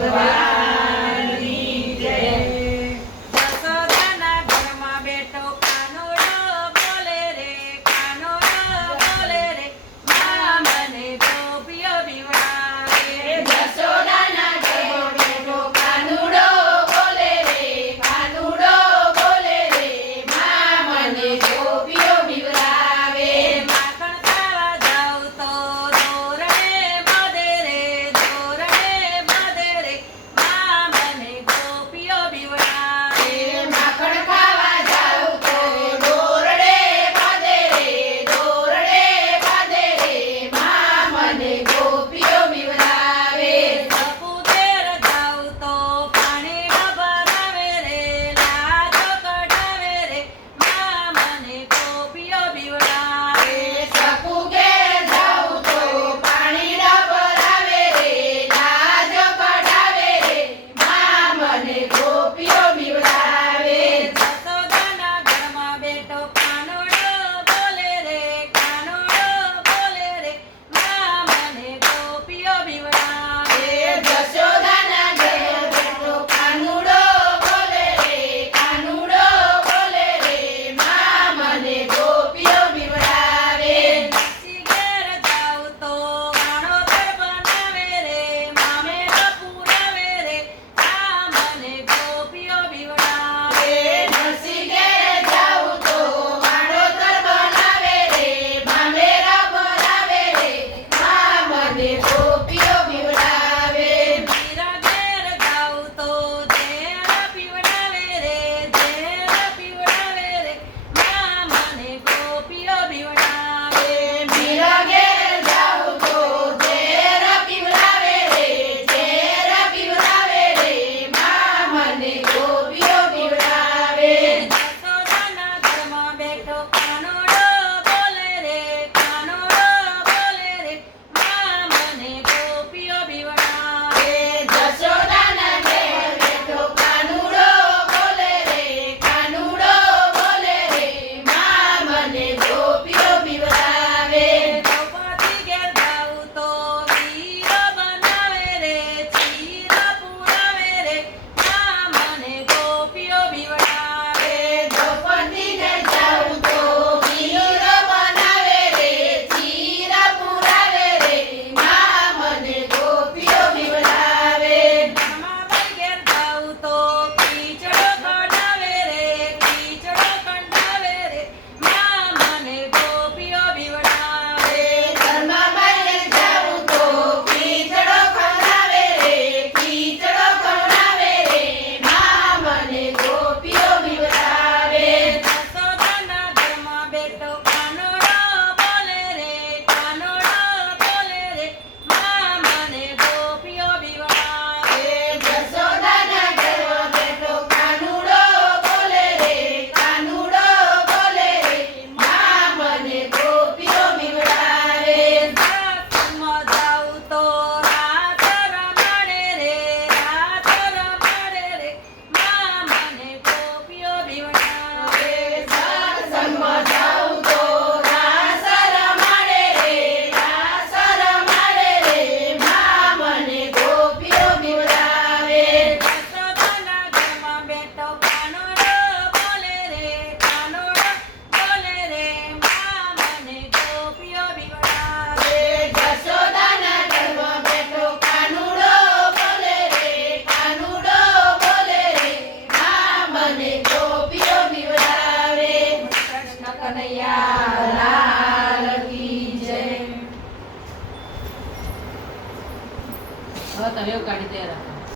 Bhagavata